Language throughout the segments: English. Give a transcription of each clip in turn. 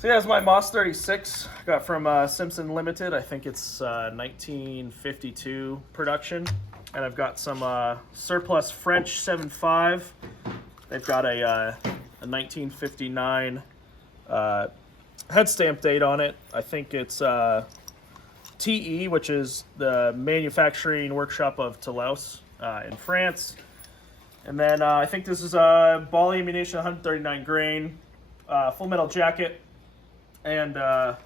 So yeah, it's my MAS-36. Got from Simpson Limited. I think it's 1952 production. And I've got some surplus French 7.5. They've got a 1959 head stamp date on it. I think it's TE, which is the manufacturing workshop of Toulouse in France. And then I think this is ball ammunition, 139 grain, full metal jacket. And I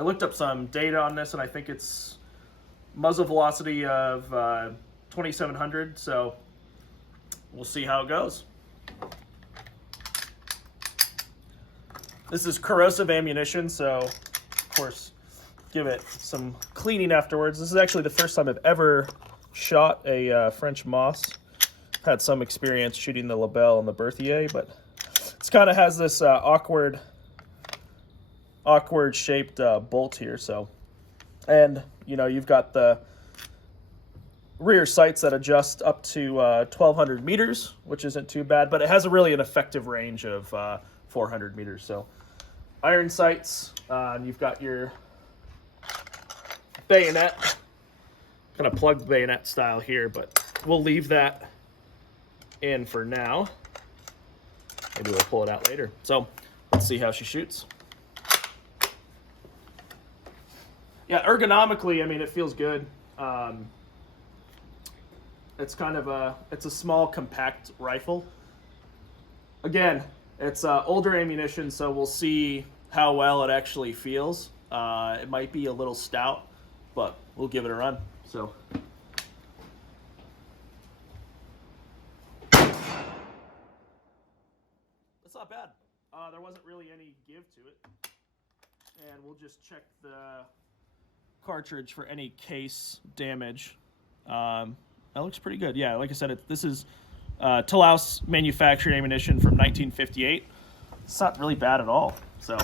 looked up some data on this, and I think it's muzzle velocity of 2,700. So we'll see how it goes. This is corrosive ammunition, so of course give it some cleaning afterwards. This is actually the first time I've ever shot a French MAS. Had some experience shooting the Lebel and the Berthier, but it kind of has this awkward shaped bolt here. So, and you know, you've got the rear sights that adjust up to 1,200 meters, which isn't too bad, but it has an effective range of 400 meters. So, iron sights, and you've got your bayonet, kind of plugged bayonet style here, but we'll leave that in for now. Maybe we'll pull it out later. So let's see how she shoots. Yeah, ergonomically, I mean, it feels good. It's kind of it's a small, compact rifle. Again, it's older ammunition, so we'll see how well it actually feels. It might be a little stout, but we'll give it a run. So. That's not bad. There wasn't really any give to it. And we'll just check the cartridge for any case damage. That looks pretty good. Yeah, like I said, this is Toulouse manufactured ammunition from 1958. It's not really bad at all. So,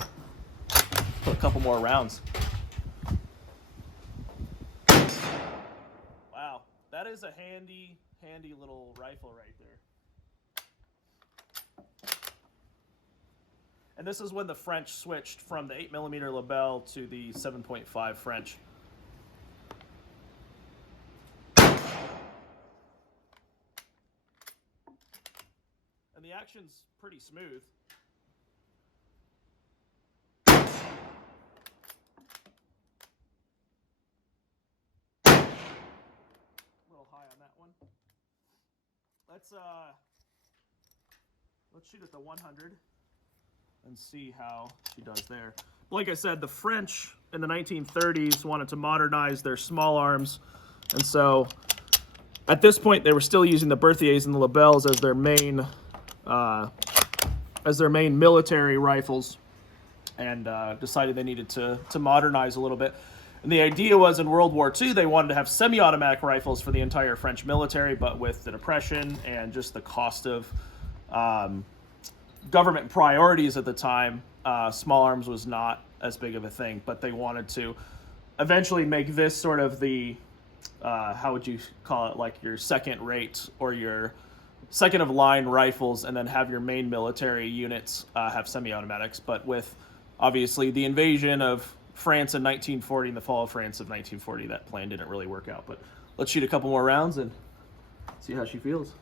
put a couple more rounds. Wow, that is a handy little rifle right there. And this is when the French switched from the 8mm Lebel to the 7.5 French. And the action's pretty smooth. A little high on that one. Let's shoot at the 100. And see how she does there. Like I said, the French in the 1930s wanted to modernize their small arms, and so at this point they were still using the Berthiers and the Lebels as their main military rifles, and decided they needed to modernize a little bit. And the idea was in World War II they wanted to have semi-automatic rifles for the entire French military, but with the Depression and just the cost of government priorities at the time, small arms was not as big of a thing, but they wanted to eventually make this sort of the, how would you call it, like your second rate or your second of line rifles, and then have your main military units have semi-automatics. But with obviously the invasion of France in 1940 and the fall of France of 1940, that plan didn't really work out. But let's shoot a couple more rounds and see how she feels.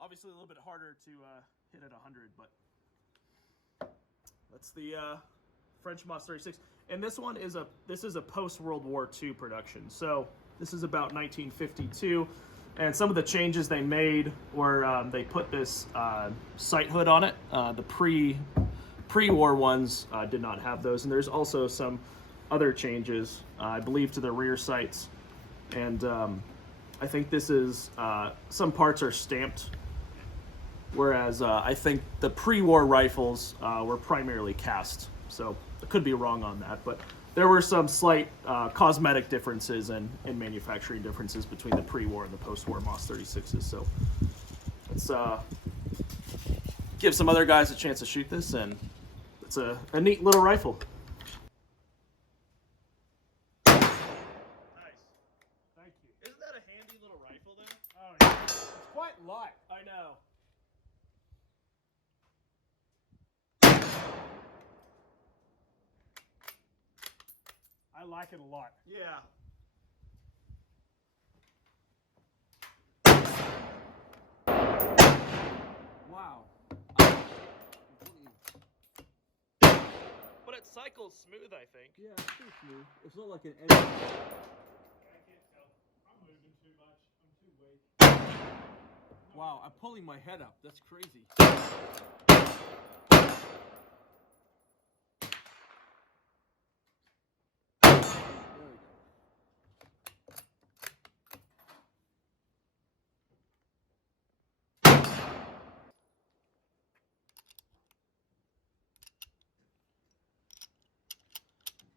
Obviously a little bit harder to hit at 100, but that's the French MAS-36. And this one is a post-World War II production. So this is about 1952, and some of the changes they made were they put this sight hood on it. The pre-war ones did not have those, and there's also some other changes, I believe, to the rear sights. And I think this is some parts are stamped, whereas I think the pre-war rifles were primarily cast. So I could be wrong on that, but there were some slight cosmetic differences and manufacturing differences between the pre-war and the post-war MAS-36s. So let's give some other guys a chance to shoot this, and it's a neat little rifle. Nice. Thank you. Isn't that a handy little rifle though? Oh, yeah. It's quite light. I know. I like it a lot. Yeah. Wow. But it cycles smooth, I think. Yeah, it's pretty smooth. It's not like an I can't tell. I'm moving too much. I'm too weak. Wow, I'm pulling my head up. That's crazy. There we go.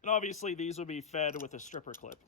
And obviously these would be fed with a stripper clip.